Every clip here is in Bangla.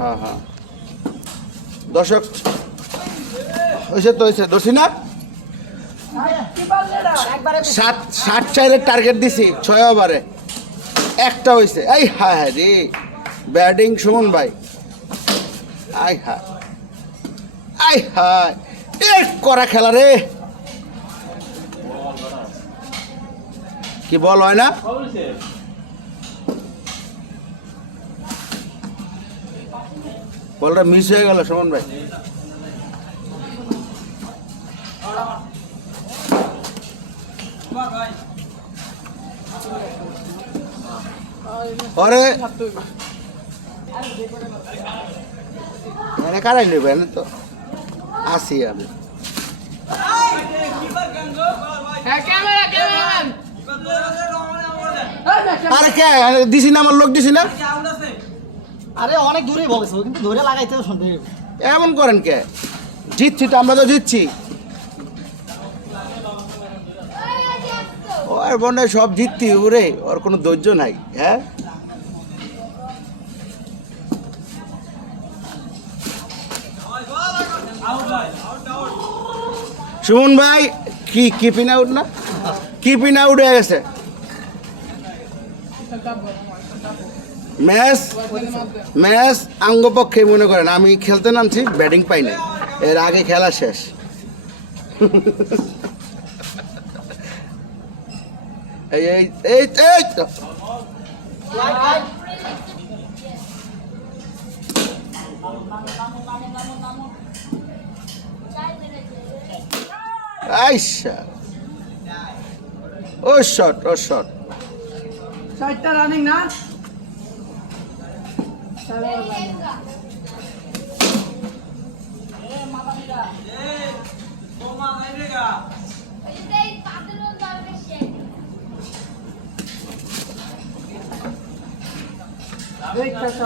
হ্যাঁ হ্যাঁ দর্শক হয়েছে তো হয়েছে দর্শি না 60 টার্গেট দিছি 6 ওভারে একটা হয়েছে এই হ্যাঁ রে ব্যাটিং সুমন ভাই আই হ্যাঁ আই হ্যাঁ এক করা খেলা রে কি বল হয় না বলটা মিস হয়ে গেল সুমন ভাই আরে মানে কারাই নেবে না তো আসি আমি আরে কে দিছি না আমার লোক দিছি না আরে অনেক দূরেই বলছো কিন্তু ধরে লাগাইতেও শুনতে এমন করেন কে জিতছি তো আমরা তো জিতছি ওর বনে সব জিততি ওরে ওর কোনো ধৈর্য নাই হ্যাঁ সুমন ভাই কি কিপিং আউট না কিপিং আউট হয়ে গেছে ম্যাচ আঙ্গপক্ষে মনে করেন আমি খেলতে নামছি ব্যাটিং পাই না এর আগে খেলা শেষ এই এই এই এই তো আইসা ও শট 4টা রানিং না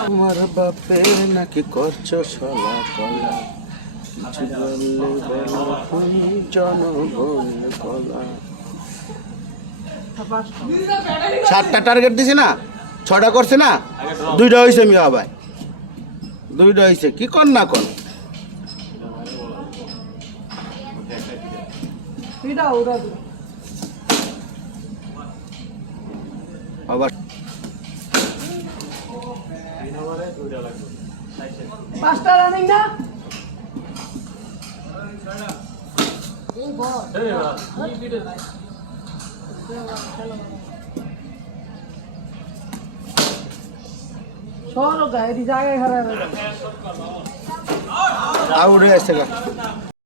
আমার বাপে নাকি করছো ছলা কলা কিছু বললে বলো তুমি জনগণ কলা 7টা টার্গেট দিছি না 6টা করছে না 2টা হয়েছে মিয়া ভাই 2টা হয়েছে কি কর না কর আবার 5টা রানিং না সরো গাড়ি জায়গায় খারাপ আউট হয়ে গেছে